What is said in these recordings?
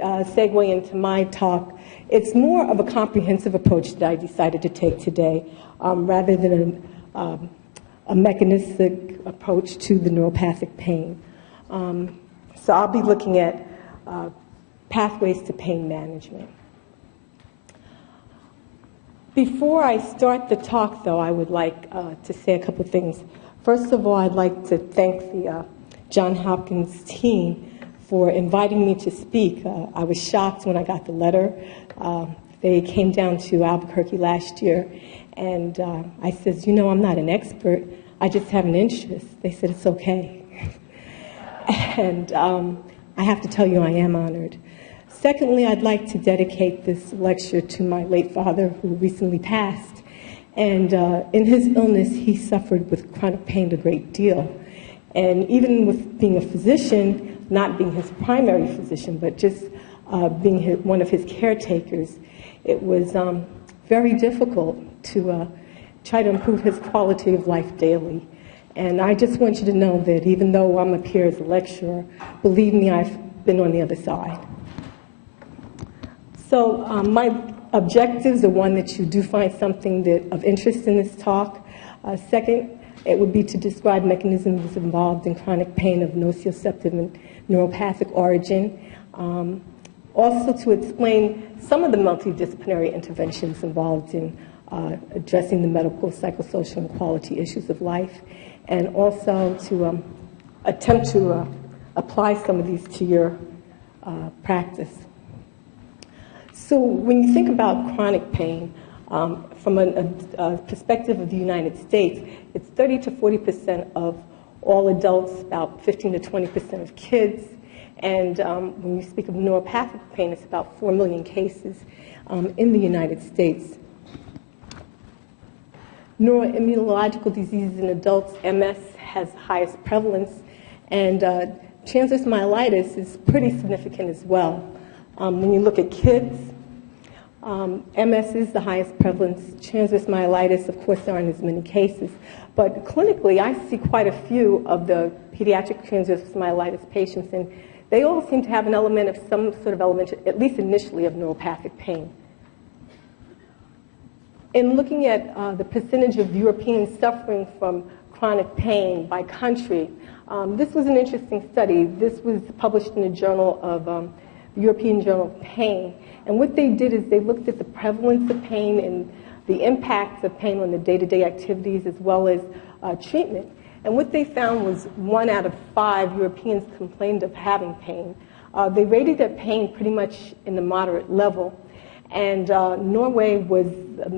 segue into my talk, it's more of a comprehensive approach that I decided to take today, rather than a mechanistic approach to the neuropathic pain. So I'll be looking at pathways to pain management. Before I start the talk, though, I would like to say a couple things. First of all, I'd like to thank the Johns Hopkins team for inviting me to speak. I was shocked when I got the letter. They came down to Albuquerque last year, and I said, you know, I'm not an expert. I just have an interest. They said, it's okay. And I have to tell you, I am honored. Secondly, I'd like to dedicate this lecture to my late father, who recently passed. And in his illness, he suffered with chronic pain a great deal. And even with being a physician, not being his primary physician, but just being one of his caretakers, it was very difficult to try to improve his quality of life daily. And I just want you to know that even though I'm up here as a lecturer, believe me, I've been on the other side. So my objectives are, one, that you do find something of interest in this talk. Second, it would be to describe mechanisms involved in chronic pain of nociceptive and neuropathic origin. Also to explain some of the multidisciplinary interventions involved in addressing the medical, psychosocial, and quality issues of life. And also to attempt to apply some of these to your practice. So when you think about chronic pain, from a perspective of the United States, it's 30 to 40% of all adults, about 15 to 20% of kids. And when you speak of neuropathic pain, it's about 4 million cases in the United States. Neuroimmunological diseases in adults, MS, has highest prevalence, and transverse myelitis is pretty significant as well. When you look at kids, MS is the highest prevalence. Transverse myelitis, of course, there aren't as many cases. But clinically, I see quite a few of the pediatric transverse myelitis patients, and they all seem to have an element of some sort of element, at least initially, of neuropathic pain. In looking at the percentage of Europeans suffering from chronic pain by country, this was an interesting study. This was published in a journal of the European Journal of Pain. And what they did is they looked at the prevalence of pain and the impacts of pain on the day-to-day activities as well as treatment. And what they found was 1 out of 5 Europeans complained of having pain. They rated their pain pretty much in the moderate level. And Norway was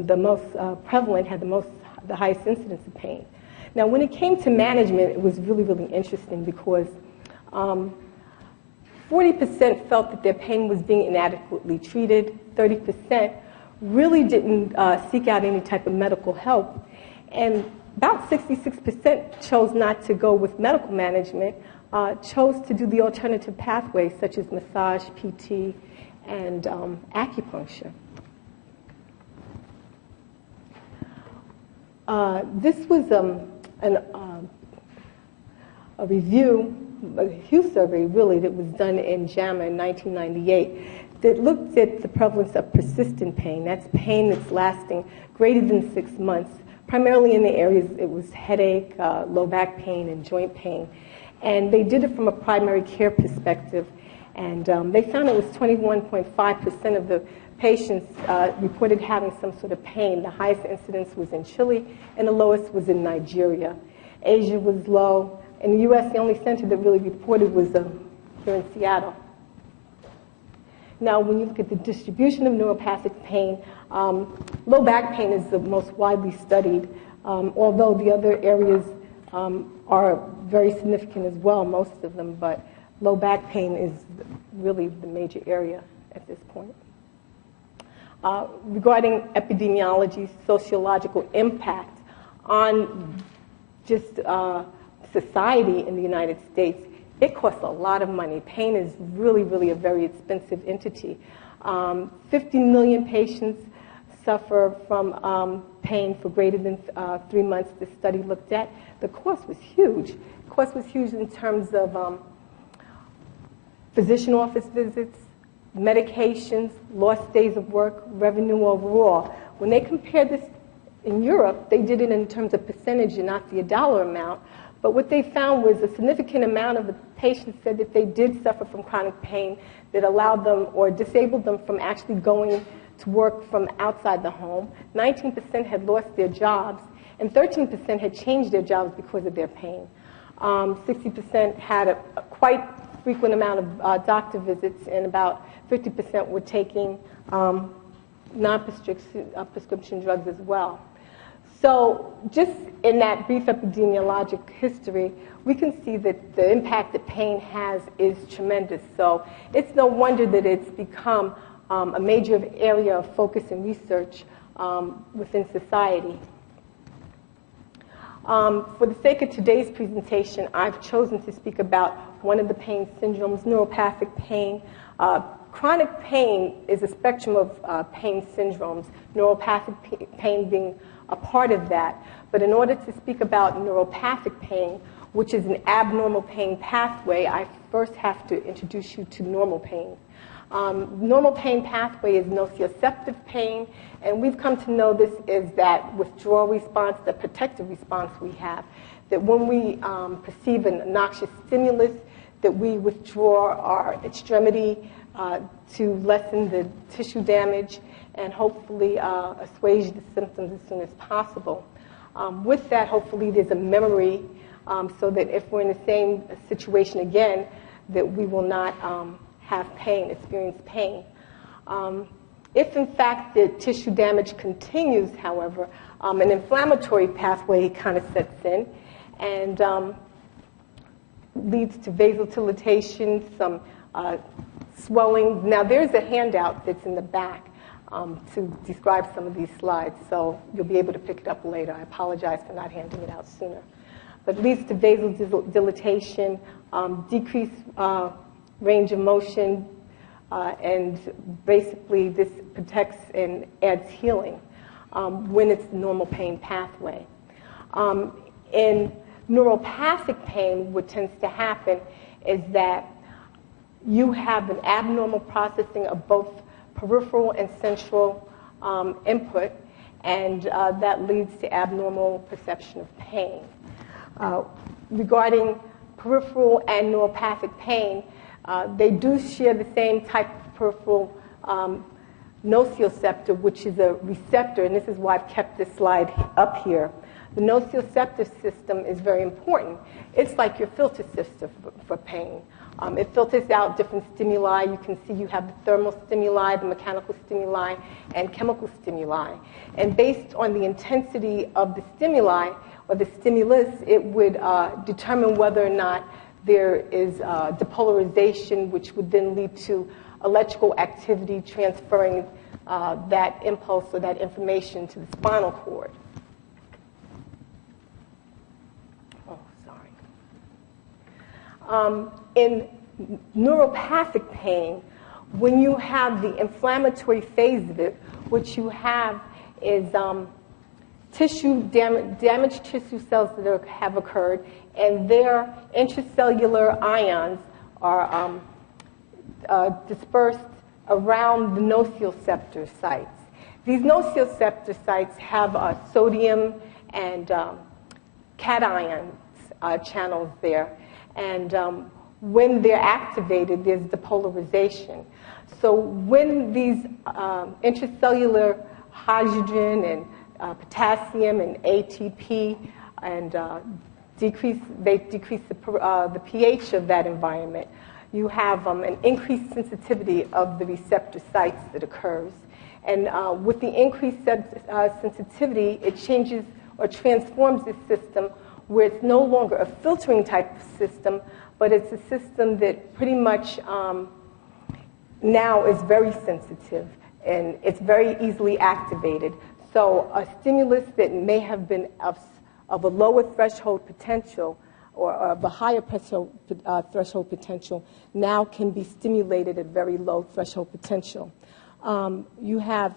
the most prevalent, had the highest incidence of pain. Now, when it came to management, it was really, really interesting because 40% felt that their pain was being inadequately treated. 30% really didn't seek out any type of medical help. And about 66% chose not to go with medical management, chose to do the alternative pathways such as massage, PT, and acupuncture. This was a review, a Hughes survey really, that was done in JAMA in 1998 that looked at the prevalence of persistent pain. That's pain that's lasting greater than 6 months, primarily in the areas, it was headache, low back pain, and joint pain. And they did it from a primary care perspective. And they found it was 21.5% of the patients reported having some sort of pain. The highest incidence was in Chile, and the lowest was in Nigeria. Asia was low. In the U.S., the only center that really reported was here in Seattle. Now, when you look at the distribution of neuropathic pain, low back pain is the most widely studied, although the other areas are very significant as well, most of them, but low back pain is really the major area at this point. Regarding epidemiology, sociological impact on just society in the United States, it costs a lot of money. Pain is really, really a very expensive entity. 50 million patients suffer from pain for greater than 3 months the study looked at. The cost was huge. The cost was huge in terms of physician office visits, medications, lost days of work, revenue overall. When they compared this in Europe, they did it in terms of percentage and not the dollar amount. But what they found was a significant amount of the patients said that they did suffer from chronic pain that allowed them or disabled them from actually going to work from outside the home. 19% had lost their jobs, and 13% had changed their jobs because of their pain. 60% had a quite frequent amount of doctor visits, and about 50% were taking non-prescription drugs as well. So just in that brief epidemiologic history, we can see that the impact that pain has is tremendous. So it's no wonder that it's become a major area of focus and research within society. For the sake of today's presentation, I've chosen to speak about one of the pain syndromes, neuropathic pain. Chronic pain is a spectrum of pain syndromes, neuropathic pain being a part of that. But in order to speak about neuropathic pain, which is an abnormal pain pathway, I first have to introduce you to normal pain. Normal pain pathway is nociceptive pain, and we've come to know this as that withdrawal response, the protective response we have, that when we perceive a noxious stimulus, that we withdraw our extremity to lessen the tissue damage and hopefully assuage the symptoms as soon as possible. With that, hopefully there's a memory so that if we're in the same situation again, that we will not have pain, experience pain. If in fact the tissue damage continues, however, an inflammatory pathway kind of sets in and leads to vasodilatation, some swelling. Now there's a handout that's in the back to describe some of these slides, so you'll be able to pick it up later. I apologize for not handing it out sooner. But it leads to vasodilatation, decreased range of motion, and basically this protects and adds healing when it's the normal pain pathway. In neuropathic pain, what tends to happen is that you have an abnormal processing of both peripheral and central input, and that leads to abnormal perception of pain. Regarding peripheral and neuropathic pain, they do share the same type of peripheral nociceptor, which is a receptor, and this is why I've kept this slide up here. The nociceptive system is very important. It's like your filter system for pain. It filters out different stimuli. You can see you have the thermal stimuli, the mechanical stimuli, and chemical stimuli. And based on the intensity of the stimuli or the stimulus, it would determine whether or not there is depolarization, which would then lead to electrical activity transferring that impulse or that information to the spinal cord. In neuropathic pain, when you have the inflammatory phase of it, what you have is damaged tissue cells that have occurred, and their intracellular ions are dispersed around the nociceptor sites. These nociceptor sites have sodium and cation channels there. And when they're activated, there's depolarization. So when these intracellular hydrogen and potassium and ATP and decrease the pH of that environment, you have an increased sensitivity of the receptor sites that occurs. And with the increased sensitivity, it changes or transforms the system where it's no longer a filtering type of system, but it's a system that pretty much now is very sensitive, and it's very easily activated. So a stimulus that may have been of a lower threshold potential or of a higher threshold potential now can be stimulated at very low threshold potential. You have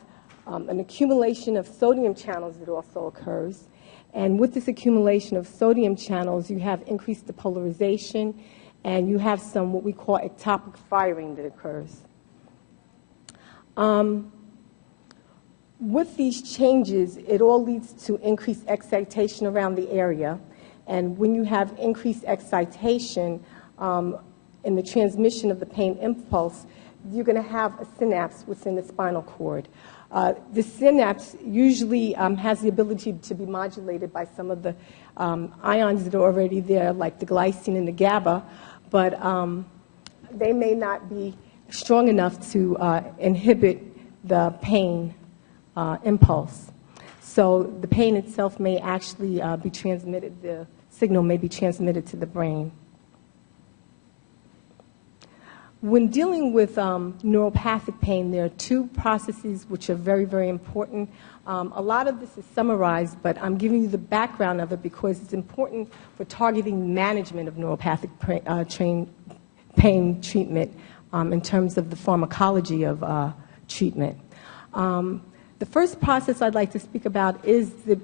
an accumulation of sodium channels that also occurs. And with this accumulation of sodium channels, you have increased depolarization, and you have some what we call ectopic firing that occurs. With these changes, it all leads to increased excitation around the area. And when you have increased excitation in the transmission of the pain impulse, you're going to have a synapse within the spinal cord. The synapse usually has the ability to be modulated by some of the ions that are already there, like the glycine and the GABA, but they may not be strong enough to inhibit the pain impulse. So the pain itself may actually be transmitted, the signal may be transmitted to the brain. When dealing with neuropathic pain, there are two processes which are very, very important. A lot of this is summarized, but I'm giving you the background of it because it's important for targeting management of neuropathic pain treatment in terms of the pharmacology of treatment. The first process I'd like to speak about is the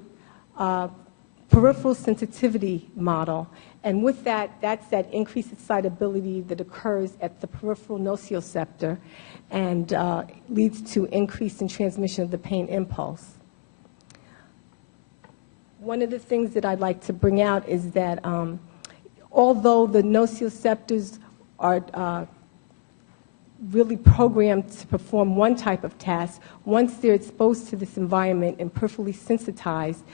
peripheral sensitivity model. And with that, that's that increased excitability that occurs at the peripheral nociceptor and leads to increase in transmission of the pain impulse. One of the things that I'd like to bring out is that although the nociceptors are really programmed to perform one type of task, once they're exposed to this environment and peripherally sensitized,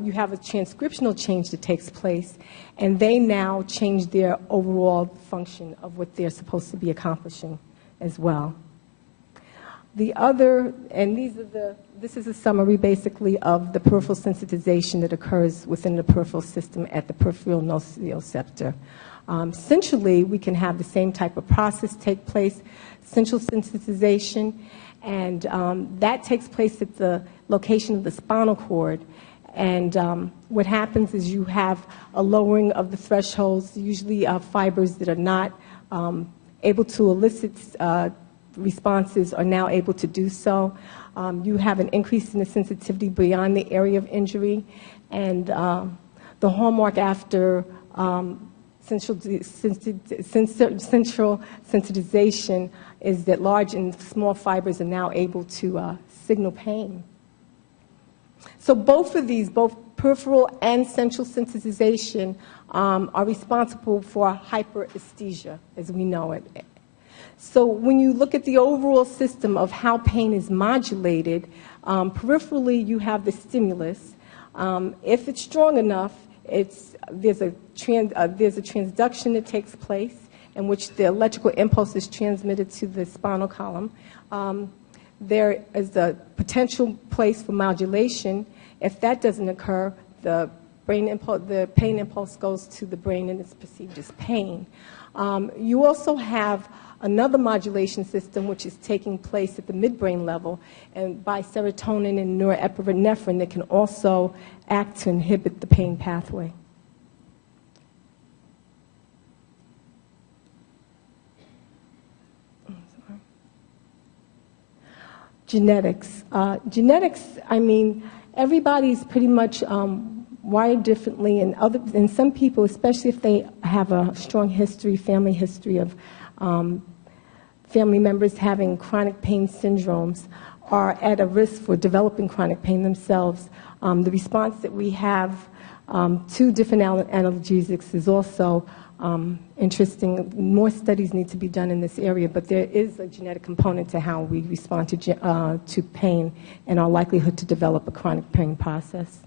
you have a transcriptional change that takes place, and they now change their overall function of what they're supposed to be accomplishing as well. The other, and this is a summary basically of the peripheral sensitization that occurs within the peripheral system at the peripheral nociceptor. Centrally, we can have the same type of process take place, central sensitization, and that takes place at the location of the spinal cord. And what happens is you have a lowering of the thresholds, usually fibers that are not able to elicit responses are now able to do so. You have an increase in the sensitivity beyond the area of injury, and the hallmark after central sensitization is that large and small fibers are now able to signal pain. So both of these, both peripheral and central sensitization, are responsible for hyperesthesia, as we know it. So when you look at the overall system of how pain is modulated, peripherally you have the stimulus. If it's strong enough, there's a transduction that takes place in which the electrical impulse is transmitted to the spinal column. There is a potential place for modulation. If that doesn't occur, the pain impulse goes to the brain and it's perceived as pain. You also have another modulation system which is taking place at the midbrain level and by serotonin and norepinephrine that can also act to inhibit the pain pathway. Genetics. Genetics, I mean, everybody's pretty much wired differently, and some people, especially if they have a strong history, family history of family members having chronic pain syndromes, are at a risk for developing chronic pain themselves. The response that we have to different analgesics is also interesting. More studies need to be done in this area, but there is a genetic component to how we respond to pain and our likelihood to develop a chronic pain process.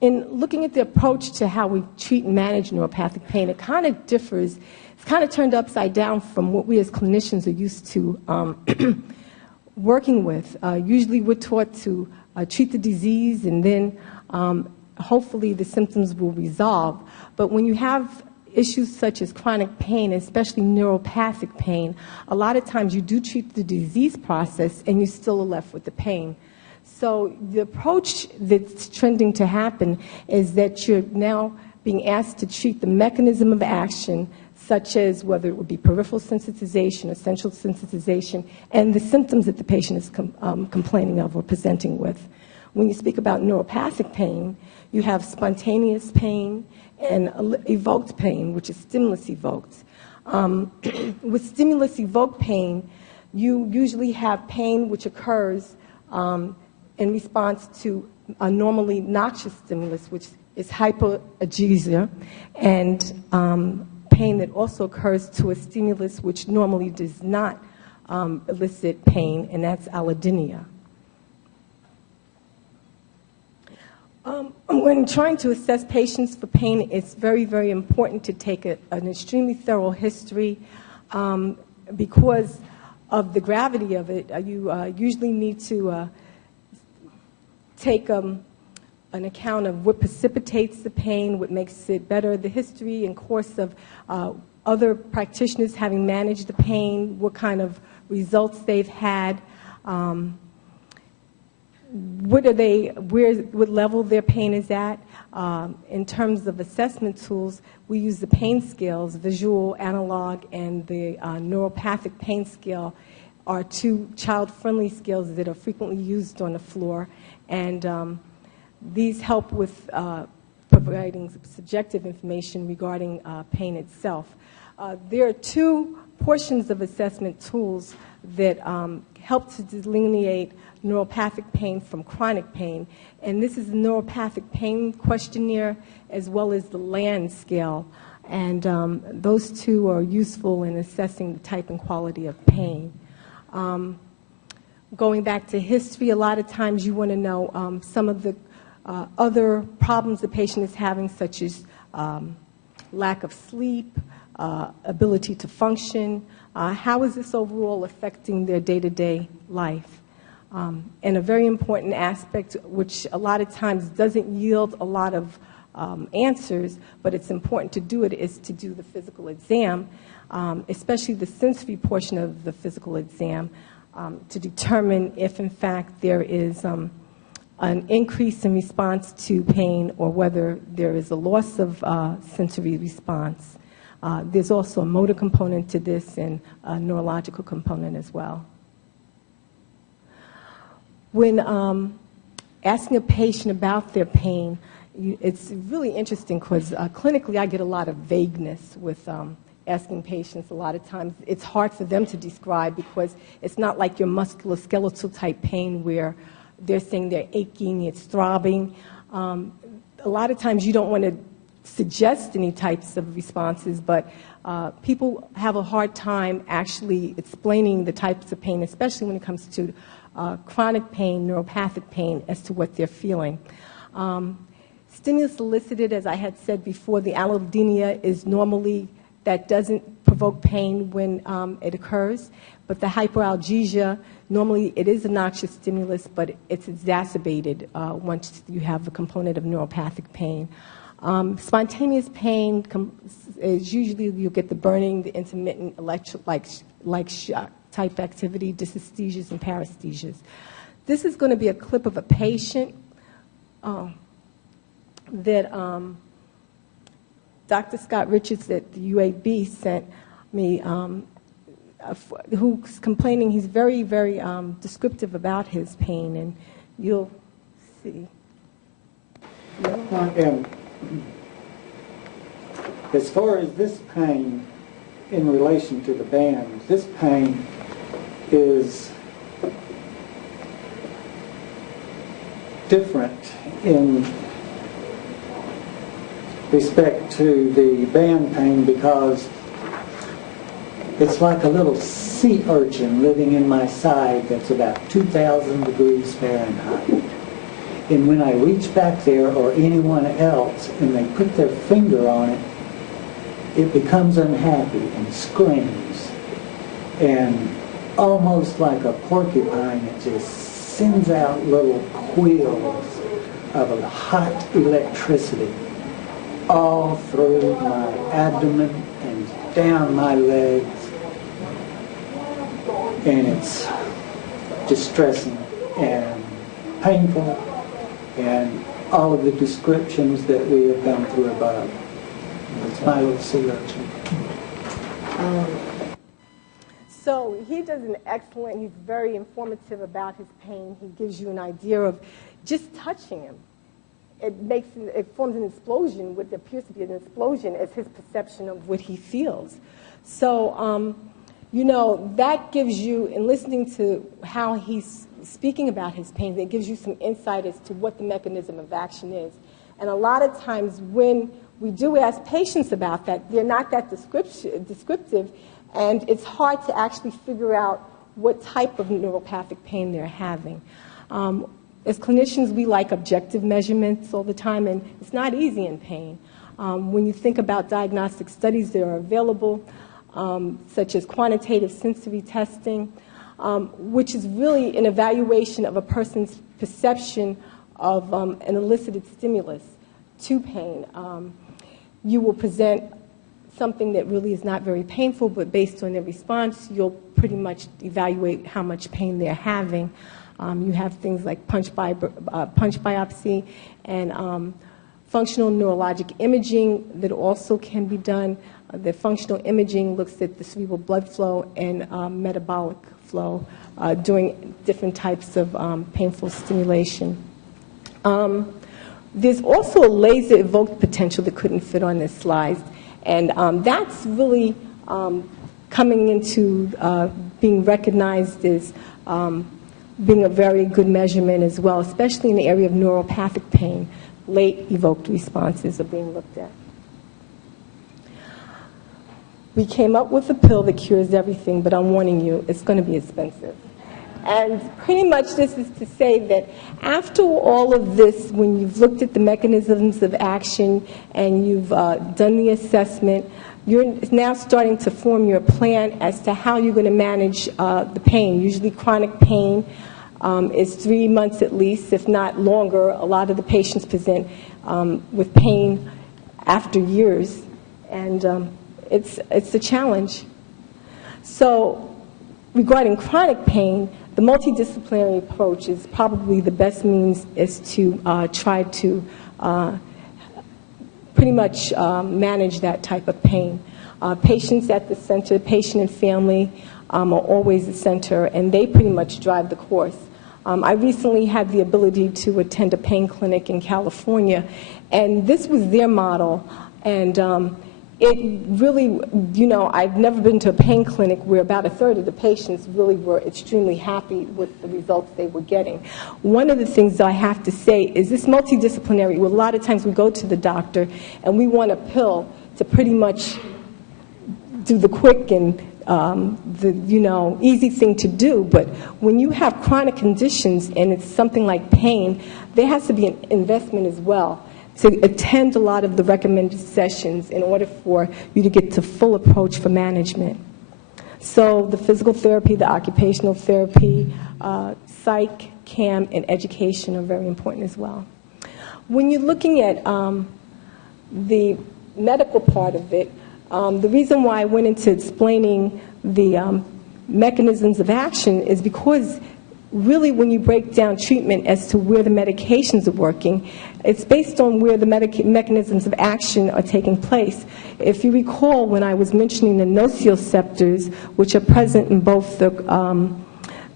In looking at the approach to how we treat and manage neuropathic pain, it kind of differs. It's kind of turned upside down from what we as clinicians are used to working with. Usually we're taught to treat the disease and then hopefully the symptoms will resolve. But when you have issues such as chronic pain, especially neuropathic pain, a lot of times you do treat the disease process and you still are left with the pain. So the approach that's trending to happen is that you're now being asked to treat the mechanism of action, such as whether it would be peripheral sensitization or central sensitization, and the symptoms that the patient is complaining of or presenting with. When you speak about neuropathic pain, you have spontaneous pain and evoked pain, which is stimulus evoked. With stimulus evoked pain, you usually have pain which occurs in response to a normally noxious stimulus, which is hypoagesia, and pain that also occurs to a stimulus which normally does not elicit pain, and that's allodynia. When trying to assess patients for pain, it's very, very important to take an extremely thorough history because of the gravity of it. You usually need to take an account of what precipitates the pain, what makes it better, the history and course of other practitioners having managed the pain, what kind of results they've had, what level their pain is at. In terms of assessment tools, we use the pain scales, visual, analog, and the Neuropathic Pain Scale are two child-friendly scales that are frequently used on the floor, and these help with providing subjective information regarding pain itself. There are two portions of assessment tools that help to delineate neuropathic pain from chronic pain, and this is the Neuropathic Pain Questionnaire as well as the LAND scale, and those two are useful in assessing the type and quality of pain. Going back to history, a lot of times you want to know some of the other problems the patient is having, such as lack of sleep, ability to function. How is this overall affecting their day-to-day life? And a very important aspect, which a lot of times doesn't yield a lot of answers, but it's important to do it, is to do the physical exam, especially the sensory portion of the physical exam, to determine if, in fact, there is an increase in response to pain or whether there is a loss of sensory response. There's also a motor component to this and a neurological component as well. When asking a patient about their pain, it's really interesting because clinically I get a lot of vagueness with asking patients. A lot of times it's hard for them to describe because it's not like your musculoskeletal type pain where they're saying they're aching, it's throbbing. A lot of times you don't want to suggest any types of responses, but people have a hard time actually explaining the types of pain, especially when it comes to chronic pain, neuropathic pain, as to what they're feeling. Stimulus elicited, as I had said before, the allodynia is normally, that doesn't provoke pain when it occurs, but the hyperalgesia, normally it is a noxious stimulus, but it's exacerbated once you have a component of neuropathic pain. Spontaneous pain is usually you'll get the burning, the intermittent like shock type activity, dysesthesias and paresthesias. This is going to be a clip of a patient that Dr. Scott Richards at the UAB sent me, who's complaining. He's very, very descriptive about his pain, and you'll see. As far as this pain in relation to the band, this pain is different in respect to the band pain because it's like a little sea urchin living in my side that's about 2,000 degrees Fahrenheit. And when I reach back there, or anyone else, and they put their finger on it, it becomes unhappy and screams. And almost like a porcupine, it just sends out little quills of a hot electricity all through my abdomen and down my legs. And it's distressing and painful, and all of the descriptions that we have gone through above. It's my little sea urchin. So he does an excellent, he's very informative about his pain. He gives you an idea of just touching him. It forms an explosion, what appears to be an explosion, as his perception of what he feels. So you know, that gives you, in listening to how he's speaking about his pain, that gives you some insight as to what the mechanism of action is. And a lot of times when we do ask patients about that, they're not that descriptive, and it's hard to actually figure out what type of neuropathic pain they're having. As clinicians, we like objective measurements all the time, and it's not easy in pain. When you think about diagnostic studies that are available, such as quantitative sensory testing, which is really an evaluation of a person's perception of an elicited stimulus to pain. You will present something that really is not very painful, but based on their response, you'll pretty much evaluate how much pain they're having. You have things like punch biopsy and functional neurologic imaging that also can be done. The functional imaging looks at the cerebral blood flow and metabolic flow during different types of painful stimulation. There's also a laser-evoked potential that couldn't fit on this slide, and that's really coming into being recognized as being a very good measurement as well, especially in the area of neuropathic pain. Late evoked responses are being looked at. We came up with a pill that cures everything, but I'm warning you, it's going to be expensive. And pretty much this is to say that after all of this, when you've looked at the mechanisms of action and you've done the assessment, you're now starting to form your plan as to how you're going to manage the pain. Usually chronic pain is 3 months at least, if not longer. A lot of the patients present with pain after years, and it's a challenge. So regarding chronic pain, the multidisciplinary approach is probably the best means is to try to pretty much manage that type of pain. Patients at the center, patient and family are always the center, and they pretty much drive the course. I recently had the ability to attend a pain clinic in California, and this was their model, and it really, you know, I've never been to a pain clinic where about a third of the patients really were extremely happy with the results they were getting. One of the things I have to say is this multidisciplinary, well, a lot of times we go to the doctor and we want a pill to pretty much do the quick and the, you know, easy thing to do, but when you have chronic conditions and it's something like pain, there has to be an investment as well to attend a lot of the recommended sessions in order for you to get to full approach for management. So the physical therapy, the occupational therapy, psych, CAM, and education are very important as well. When you're looking at the medical part of it, the reason why I went into explaining the mechanisms of action is because really when you break down treatment as to where the medications are working, it's based on where the mechanisms of action are taking place. If you recall when I was mentioning the nociceptors, which are present in both the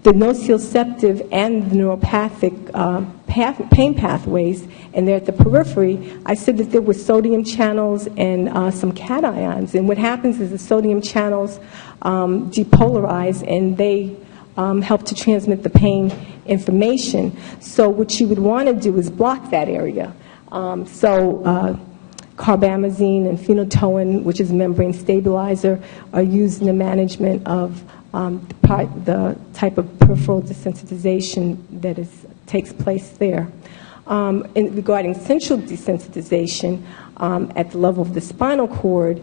nociceptive and the neuropathic pain pathways, and they're at the periphery, I said that there were sodium channels and some cations. And what happens is the sodium channels depolarize, and they help to transmit the pain information. So what you would want to do is block that area. Carbamazine and phenytoin, which is a membrane stabilizer, are used in the management of the type of peripheral desensitization that takes place there. Regarding central desensitization, at the level of the spinal cord,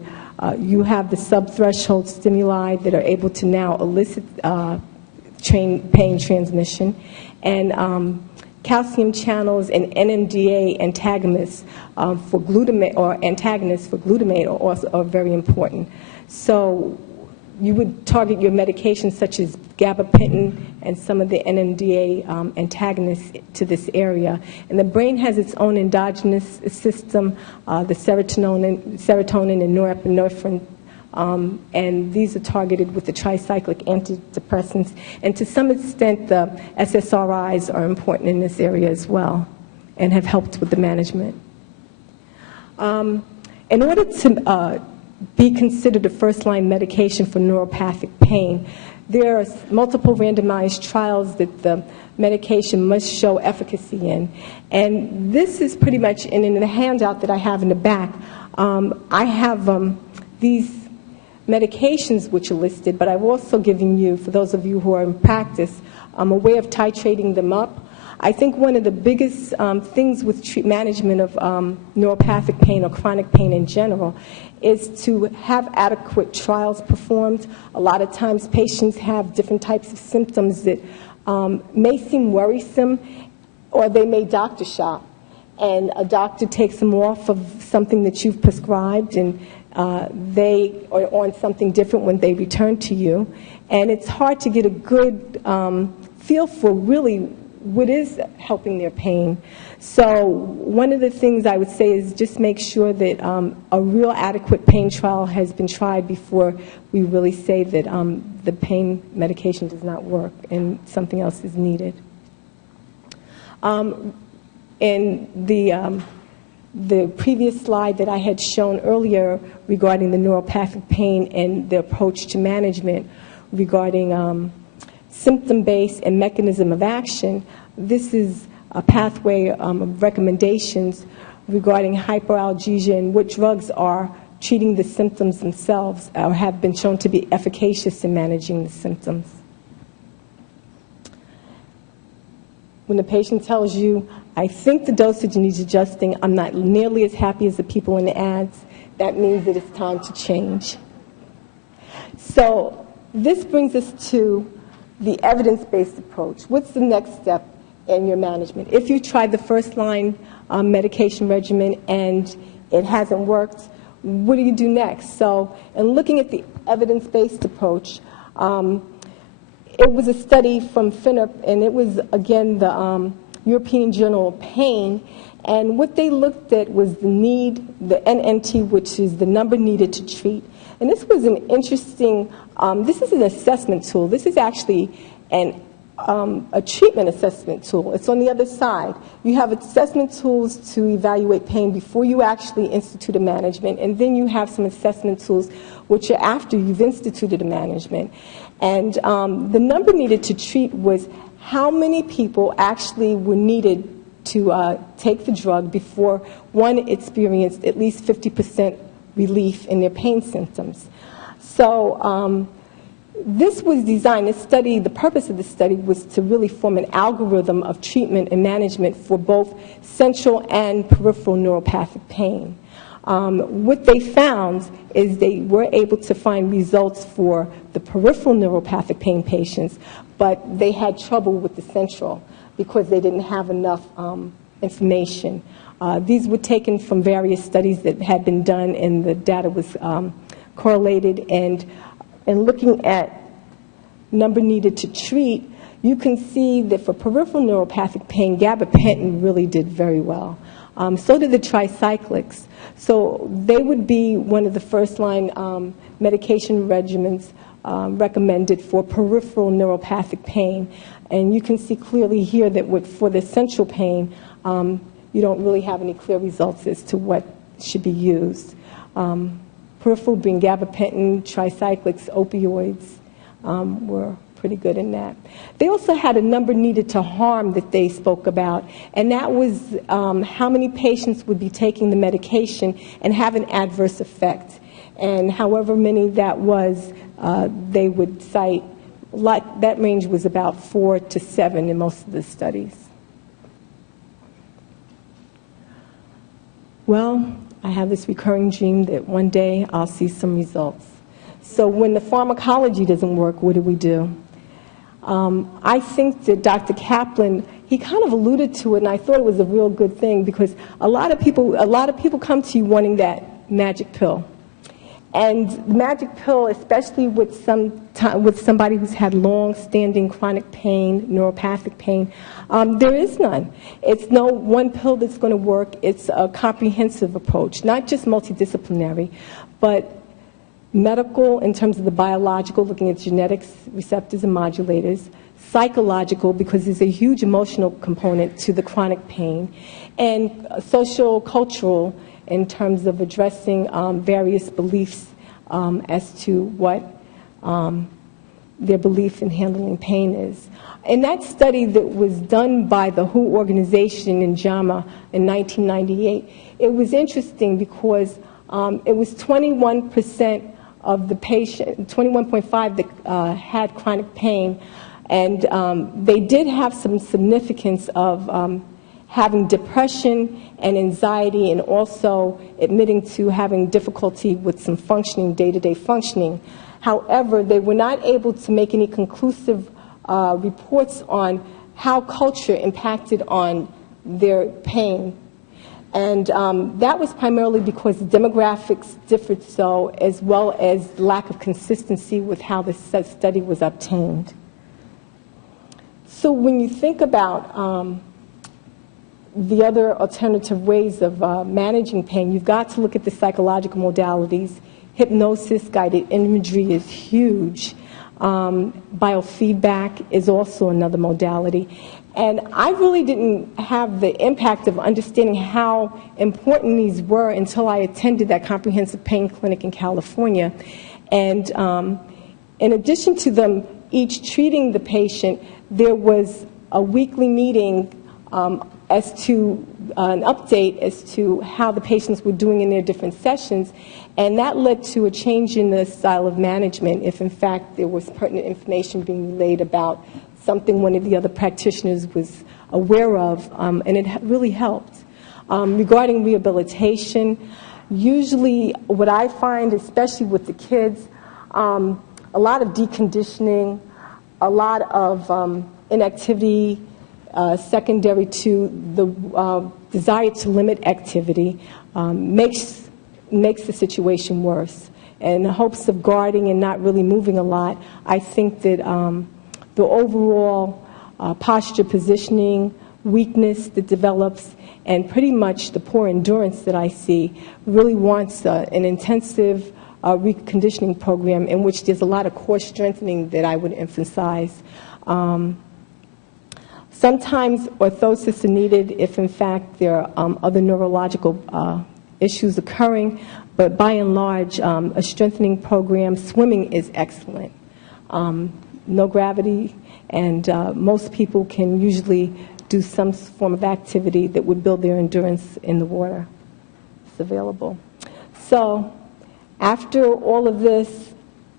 you have the subthreshold stimuli that are able to now elicit pain transmission, and calcium channels and NMDA antagonists for glutamate, or antagonists for glutamate, are also very important. So you would target your medications such as gabapentin and some of the NMDA antagonists to this area. And the brain has its own endogenous system, the serotonin and norepinephrine, and these are targeted with the tricyclic antidepressants. And to some extent, the SSRIs are important in this area as well and have helped with the management. In order to be considered a first-line medication for neuropathic pain. There are multiple randomized trials that the medication must show efficacy in. And this is pretty much, and in the handout that I have in the back, I have these medications which are listed, but I've also given you, for those of you who are in practice, a way of titrating them up. I think one of the biggest things with management of neuropathic pain or chronic pain in general is to have adequate trials performed. A lot of times patients have different types of symptoms that may seem worrisome, or they may doctor shop, and a doctor takes them off of something that you've prescribed, and they are on something different when they return to you. And it's hard to get a good feel for really what is helping their pain. So one of the things I would say is just make sure that a real adequate pain trial has been tried before we really say that the pain medication does not work and something else is needed. In the previous slide that I had shown earlier regarding the neuropathic pain and the approach to management regarding symptom-based and mechanism of action, this is a pathway of recommendations regarding hyperalgesia and what drugs are treating the symptoms themselves or have been shown to be efficacious in managing the symptoms. When the patient tells you, I think the dosage needs adjusting, I'm not nearly as happy as the people in the ads, that means that it's time to change. So this brings us to the evidence-based approach. What's the next step in your management? If you tried the first-line medication regimen and it hasn't worked, what do you do next? So in looking at the evidence-based approach, it was a study from FINIP, and it was, again, the European Journal of Pain, and what they looked at was the need, the NNT, which is the number needed to treat. And this was an interesting, this is an assessment tool. This is actually a treatment assessment tool. It's on the other side. You have assessment tools to evaluate pain before you actually institute a management, and then you have some assessment tools which are after you've instituted a management. And the number needed to treat was how many people actually were needed to take the drug before one experienced at least 50% relief in their pain symptoms. So this was designed, this study, the purpose of the study was to really form an algorithm of treatment and management for both central and peripheral neuropathic pain. What they found is they were able to find results for the peripheral neuropathic pain patients, but they had trouble with the central because they didn't have enough information. These were taken from various studies that had been done, and the data was correlated. And looking at number needed to treat, you can see that for peripheral neuropathic pain, gabapentin really did very well. So did the tricyclics. So they would be one of the first-line medication regimens recommended for peripheral neuropathic pain. And you can see clearly here that for the central pain, you don't really have any clear results as to what should be used. Peripheral being gabapentin, tricyclics, opioids were pretty good in that. They also had a number needed to harm that they spoke about, and that was how many patients would be taking the medication and have an adverse effect. And however many that was, they would cite, that range was about 4 to 7 in most of the studies. Well, I have this recurring dream that one day I'll see some results. So when the pharmacology doesn't work, what do? I think that Dr. Kaplan, he kind of alluded to it, and I thought it was a real good thing because a lot of people come to you wanting that magic pill. And the magic pill, especially with somebody who's had long-standing chronic pain, neuropathic pain, there is none. It's no one pill that's going to work. It's a comprehensive approach, not just multidisciplinary, but medical in terms of the biological, looking at genetics, receptors, and modulators, psychological, because there's a huge emotional component to the chronic pain, and social, cultural, in terms of addressing various beliefs as to what their belief in handling pain is. In that study that was done by the WHO organization in JAMA in 1998, it was interesting because it was 21% of the patient, 21.5 that had chronic pain, and they did have some significance of having depression and anxiety, and also admitting to having difficulty with some functioning, day-to-day functioning. However, they were not able to make any conclusive reports on how culture impacted on their pain. And that was primarily because the demographics differed so, as well as lack of consistency with how the study was obtained. So when you think about the other alternative ways of managing pain, you've got to look at the psychological modalities. Hypnosis, guided imagery is huge. Biofeedback is also another modality. And I really didn't have the impact of understanding how important these were until I attended that comprehensive pain clinic in California. And in addition to them each treating the patient, there was a weekly meeting as to an update as to how the patients were doing in their different sessions, and that led to a change in the style of management if in fact there was pertinent information being relayed about something one of the other practitioners was aware of, and it really helped. Regarding rehabilitation, usually what I find, especially with the kids, a lot of deconditioning, a lot of inactivity, secondary to the desire to limit activity, makes the situation worse. And in the hopes of guarding and not really moving a lot, I think that the overall posture positioning, weakness that develops, and pretty much the poor endurance that I see really wants an intensive reconditioning program in which there's a lot of core strengthening that I would emphasize. Sometimes orthosis is needed if, in fact, there are other neurological issues occurring, but by and large, a strengthening program, swimming is excellent. No gravity, and most people can usually do some form of activity that would build their endurance in the water. It's available. So, after all of this,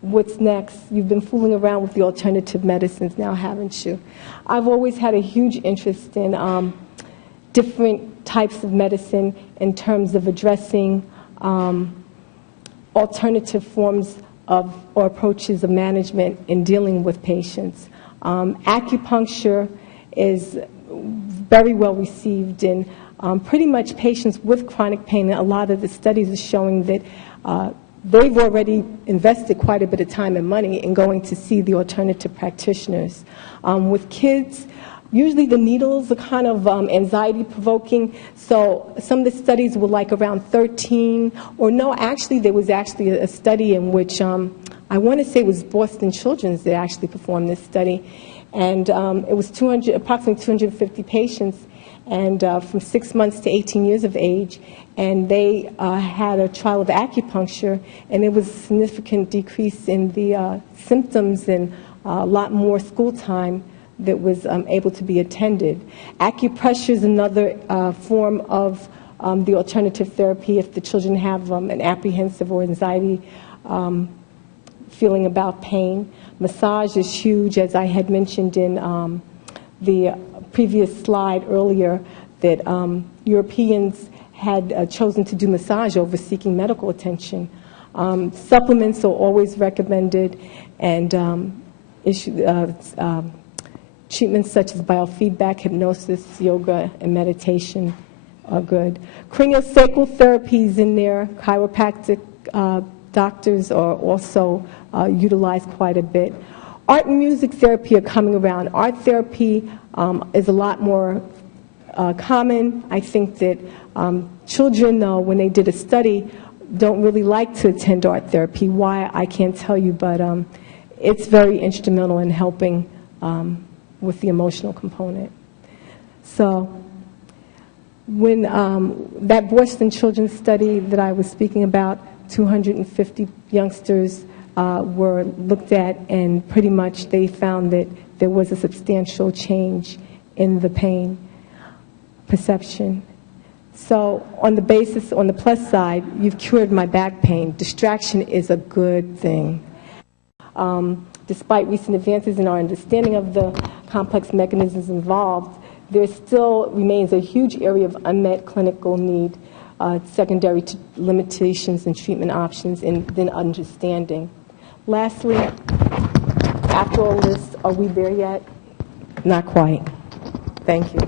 what's next? You've been fooling around with the alternative medicines now, haven't you? I've always had a huge interest in different types of medicine in terms of addressing alternative forms of or approaches of management in dealing with patients. Acupuncture is very well received in pretty much patients with chronic pain. A lot of the studies are showing that they've already invested quite a bit of time and money in going to see the alternative practitioners. With kids, usually the needles are kind of anxiety-provoking, so some of the studies were like around 13, or no, actually there was actually a study in which, I want to say it was Boston Children's that actually performed this study, and it was approximately 250 patients, and from 6 months to 18 years of age, and they had a trial of acupuncture, and there was a significant decrease in the symptoms and a lot more school time that was able to be attended. Acupressure is another form of the alternative therapy if the children have an apprehensive or anxiety feeling about pain. Massage is huge, as I had mentioned in the previous slide earlier, that Europeans had chosen to do massage over seeking medical attention. Supplements are always recommended, and treatments such as biofeedback, hypnosis, yoga, and meditation are good. Craniosacral therapies in there, chiropractic doctors are also utilized quite a bit. Art and music therapy are coming around. Art therapy is a lot more common. I think that children, though, when they did a study, don't really like to attend art therapy. Why, I can't tell you, but it's very instrumental in helping with the emotional component. So when that Boston Children's study that I was speaking about 250 youngsters were looked at, and pretty much they found that there was a substantial change in the pain perception. So on the plus side, you've cured my back pain. Distraction is a good thing. Despite recent advances in our understanding of the complex mechanisms involved, there still remains a huge area of unmet clinical need, secondary to limitations in treatment options and then understanding. Lastly, after all this, are we there yet? Not quite. Thank you.